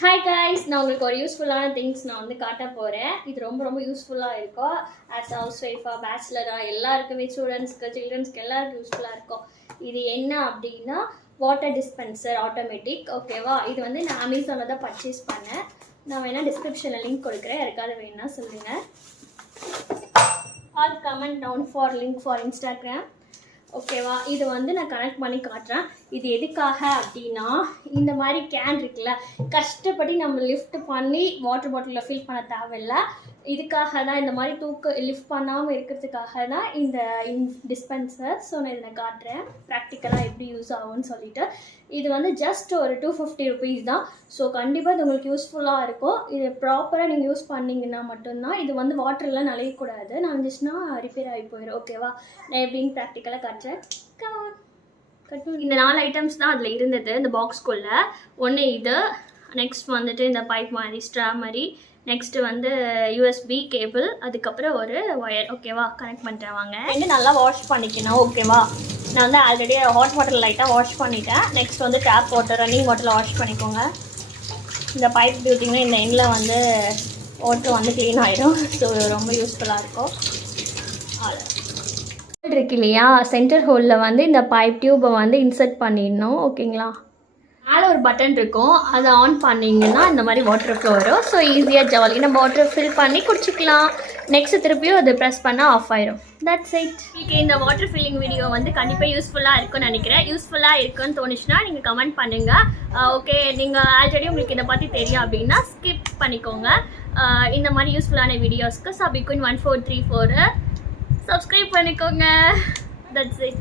Hi guys, நான் உங்களுக்கு ஒரு யூஸ்ஃபுல்லான திங்ஸ் நான் வந்து காட்ட போகிறேன். இது ரொம்ப யூஸ்ஃபுல்லாக இருக்கும். ஆஸ் ஹவுஸ் ஒய்ஃபாக, பேச்சுலராக எல்லாருக்குமே, ஸ்டூடெண்ட்ஸ்க்கு, சில்ட்ரன்ஸ்க்கு எல்லாருக்கும் யூஸ்ஃபுல்லாக இருக்கும். இது என்ன அப்படின்னா வாட்டர் டிஸ்பென்சர் ஆட்டோமேட்டிக். ஓகேவா? இது வந்து நான் அமேசானில் தான் பர்ச்சேஸ் பண்ணேன். நான் வேணால் டிஸ்கிரிப்ஷனில் லிங்க் கொடுக்குறேன். யாருக்காவது வேணும்னா சொல்லுங்கள். Or comment down for link for Instagram. ஓகேவா? இது வந்து நான் கனெக்ட் பண்ணி காட்டுறேன். இது எதுக்காக அப்படின்னா, இந்த மாதிரி கேன் இருக்குல்ல, கஷ்டப்பட்டு நம்ம லிஃப்ட் பண்ணி வாட்டர் பாட்டிலில் ஃபில் பண்ண தேவையில்லை. இதுக்காக தான், இந்த மாதிரி லிஃப்ட் பண்ணாமல் இருக்கிறதுக்காக தான் இந்த டிஸ்பென்சர். ஸோ நான் இதில் காட்டுறேன் ப்ராக்டிக்கலாக எப்படி யூஸ் ஆகும்னு சொல்லிட்டு. இது வந்து ஜஸ்ட் ஒரு 250 rupees தான். ஸோ கண்டிப்பாக இது உங்களுக்கு யூஸ்ஃபுல்லாக இருக்கும். இது ப்ராப்பராக நீங்கள் யூஸ் பண்ணிங்கன்னா மட்டும்தான். இது வந்து வாட்டர்லாம் நனையக்கூடாது, நனைஞ்சிச்சுன்னா ரிப்பேர் ஆகி போயிடும். ஓகேவா? நான் எப்படின்னு ப்ராக்டிக்கலாக காட்டுறேன். இந்த 4 ஐட்டம்ஸ் தான் அதில் இருந்தது இந்த பாக்ஸ்குள்ளே. ஒன்று இது, நெக்ஸ்ட் வந்துட்டு இந்த பைப் மாதிரி ஸ்ட்ரா மாதிரி, நெக்ஸ்ட்டு வந்து USB கேபிள், அதுக்கப்புறம் ஒரு ஒயர். ஓகேவா? கனெக்ட் பண்ணிட்டேன். வாங்க, ரெண்டு நல்லா வாஷ் பண்ணிக்கணும். ஓகேவா? நான் வந்து ஆல்ரெடி ஹாட் வாட்டர் லைட்டாக வாஷ் பண்ணிட்டேன். நெக்ஸ்ட் வந்து டேப் வாட்டர், ரன்னிங் வாட்டரில் வாஷ் பண்ணிக்கோங்க. இந்த பைப் டியூட்டிங்கன்னா இந்த எண்ணில் வந்து வாட்டர் வந்து க்ளீன் ஆகிடும். ஸோ ரொம்ப யூஸ்ஃபுல்லாக இருக்கும். இருக்கு இல்லையா, சென்டர் ஹோலில் வந்து இந்த பைப் டியூப்பை வந்து இன்சர்ட் பண்ணிடணும். ஓகேங்களா? மேலே ஒரு பட்டன் இருக்கும், அதை ஆன் பண்ணிங்கன்னா இந்த மாதிரி வாட்டர் ஃப்ளோ வரும். ஸோ ஈஸியாக ஜாலி நம்ம வாட்டர் ஃபில் பண்ணி குடிச்சிக்கலாம். நெக்ஸ்ட் திருப்பியும் அது ப்ரெஸ் பண்ணால் ஆஃப் ஆயிரும். That's it. ஓகே, இந்த வாட்டர் ஃபில்லிங் வீடியோ வந்து கண்டிப்பாக யூஸ்ஃபுல்லாக இருக்குன்னு நினைக்கிறேன். யூஸ்ஃபுல்லாக இருக்குன்னு தோணுச்சுன்னா நீங்கள் கமெண்ட் பண்ணுங்கள். ஓகே, நீங்கள் ஆல்ரெடி உங்களுக்கு இதை பற்றி தெரியும் அப்படின்னா ஸ்கிப் பண்ணிக்கோங்க. இந்த மாதிரி யூஸ்ஃபுல்லான வீடியோஸ்க்கு சபிக்குன் 1434 சப்ஸ்கிரைப் பண்ணிக்கோங்க. That's it.